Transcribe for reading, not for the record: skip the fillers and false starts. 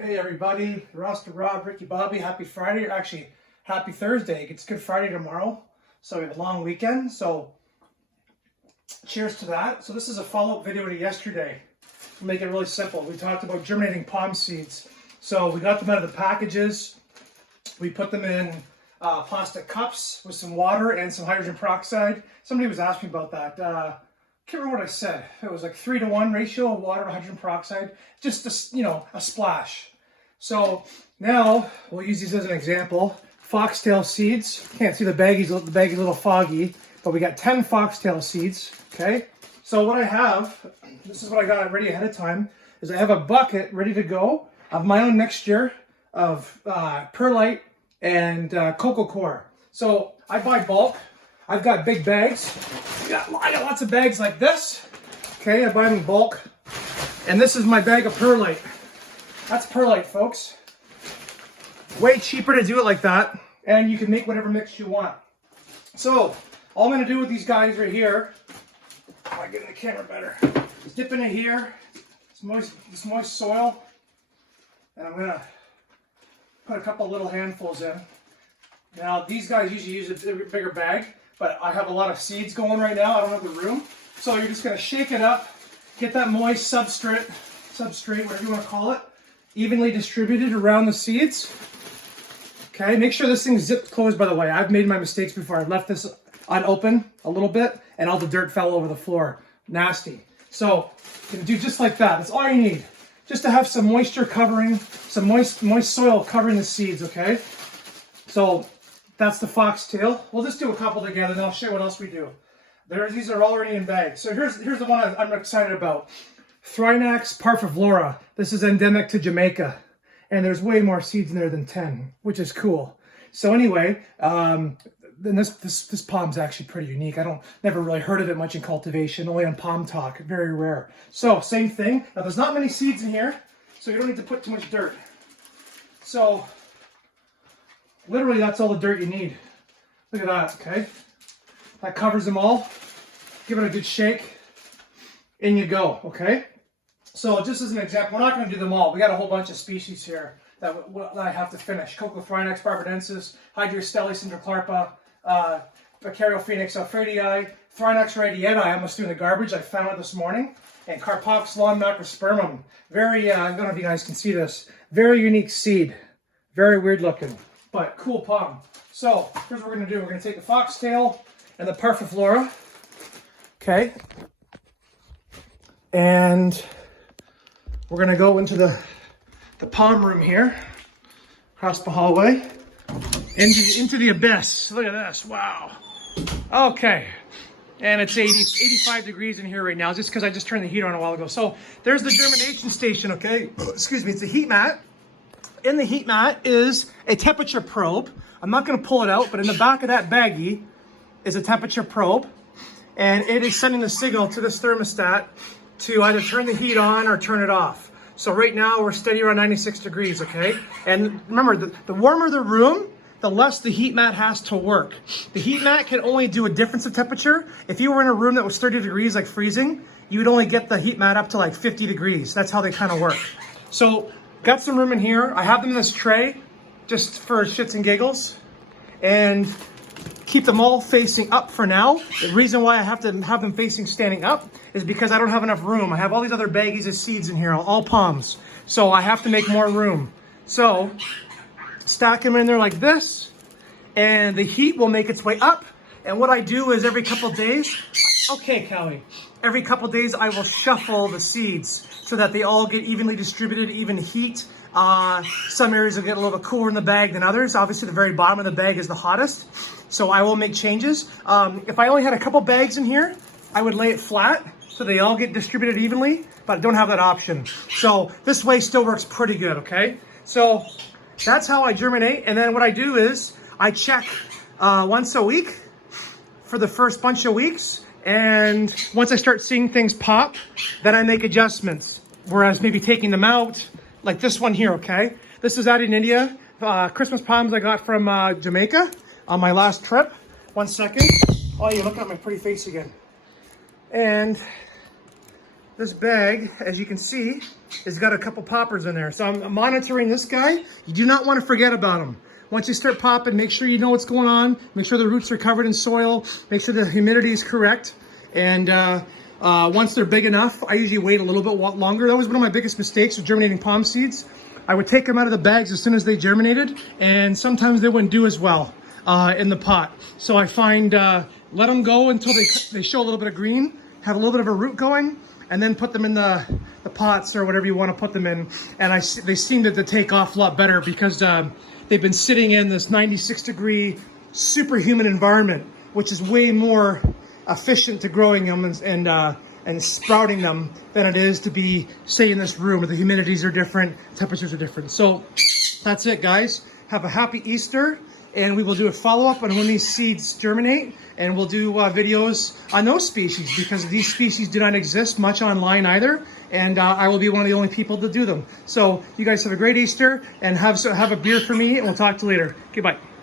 Hey everybody, Rasta Rob, Ricky Bobby, happy Friday, or actually happy Thursday. It's Good Friday tomorrow, so we have a long weekend, so cheers to that. So this is a follow-up video to yesterday. We'll make it really simple. We talked about germinating palm seeds. So we got them out of the packages, we put them in plastic cups with some water and some hydrogen peroxide. Somebody was asking about that. I can't remember what I said. It was like 3-to-1 ratio of water to hydrogen peroxide, just a splash. So now we'll use these as an example. Foxtail seeds. Can't see the baggies a little foggy, but we got 10 foxtail seeds. Okay. So what I have, this is what I got ready ahead of time, is I have a bucket ready to go of my own mixture of perlite and cocoa coir. So I buy bulk. I've got big bags. I got lots of bags like this. Okay, I buy them in bulk. And this is my bag of perlite. That's perlite, folks. Way cheaper to do it like that. And you can make whatever mix you want. So, all I'm going to do with these guys right here, if I get in the camera better, is dip in it here, this moist soil. And I'm going to put a couple little handfuls in. Now, these guys usually use a bigger bag. But I have a lot of seeds going right now. I don't have the room. So you're just going to shake it up, get that moist substrate, whatever you want to call it, evenly distributed around the seeds. Okay, make sure this thing's zipped closed, by the way. I've made my mistakes before. I left this unopened a little bit, and all the dirt fell over the floor. Nasty. So you can do just like that. That's all you need. Just to have some moisture covering, some moist soil covering the seeds, okay? So that's the foxtail. We'll just do a couple together, then I'll show you what else we do. These are already in bags. So here's the one I'm excited about. Thrinax parfiflora. This is endemic to Jamaica. And there's way more seeds in there than 10, which is cool. So anyway, then this palm's actually pretty unique. Never really heard of it much in cultivation, only on Palm Talk, very rare. So same thing. Now there's not many seeds in here, so you don't need to put too much dirt. So literally, that's all the dirt you need. Look at that, okay? That covers them all. Give it a good shake. In you go, okay? So just as an example, we're not going to do them all. We got a whole bunch of species here that I have to finish. Cocothrinax barbadensis, Hydrostelli cinderclarpa, Bacaryophoenix alfredii, Thrinax radiata, I almost threw in the garbage. I found it this morning. And Carpoxylon macrospermum. Very, I don't know if you guys can see this. Very unique seed. Very weird looking. But cool palm. So here's what we're going to do. We're going to take the foxtail and the parfiflora. Okay. And we're going to go into the palm room here. Across the hallway. Into the abyss. Look at this. Wow. Okay. And it's 85 degrees in here right now, just because I just turned the heat on a while ago. So there's the germination station, okay? Excuse me. It's a heat mat. In the heat mat is a temperature probe. I'm not going to pull it out, but in the back of that baggie is a temperature probe. And it is sending the signal to this thermostat to either turn the heat on or turn it off. So right now we're steady around 96 degrees, okay? And remember, the warmer the room, the less the heat mat has to work. The heat mat can only do a difference of temperature. If you were in a room that was 30 degrees, like freezing, you would only get the heat mat up to like 50 degrees. That's how they kind of work. So got some room in here. I have them in this tray just for shits and giggles and keep them all facing up for now. The reason why I have to have them facing standing up is because I don't have enough room. I have all these other baggies of seeds in here, all palms. So I have to make more room. So stack them in there like this and the heat will make its way up. And what I do is every couple days, okay, Callie, every couple days I will shuffle the seeds so that they all get evenly distributed, even heat. Some areas will get a little bit cooler in the bag than others. Obviously, the very bottom of the bag is the hottest. So I will make changes. If I only had a couple bags in here, I would lay it flat so they all get distributed evenly, but I don't have that option. So this way still works pretty good, okay? So that's how I germinate. And then what I do is I check once a week for the first bunch of weeks. And once I start seeing things pop, then I make adjustments. Whereas maybe taking them out, like this one here, okay? This is out in India. Christmas palms I got from Jamaica on my last trip. 1 second. Oh, you're looking at my pretty face again. And this bag, as you can see, has got a couple poppers in there. So I'm monitoring this guy. You do not want to forget about him. Once you start popping, make sure you know what's going on. Make sure the roots are covered in soil. Make sure the humidity is correct. And once they're big enough, I usually wait a little bit longer. That was one of my biggest mistakes with germinating palm seeds. I would take them out of the bags as soon as they germinated, and sometimes they wouldn't do as well in the pot. So I find let them go until they show a little bit of green, have a little bit of a root going, and then put them in the pots or whatever you want to put them in. And they seem to take off a lot better because they've been sitting in this 96-degree superhuman environment, which is way more efficient to growing them and sprouting them than it is to be, say, in this room where the humidities are different, temperatures are different. So that's it, guys. Have a happy Easter, and we will do a follow-up on when these seeds germinate, and we'll do videos on those species because these species do not exist much online either, and I will be one of the only people to do them. So you guys have a great Easter, and have a beer for me, and we'll talk to you later. Goodbye.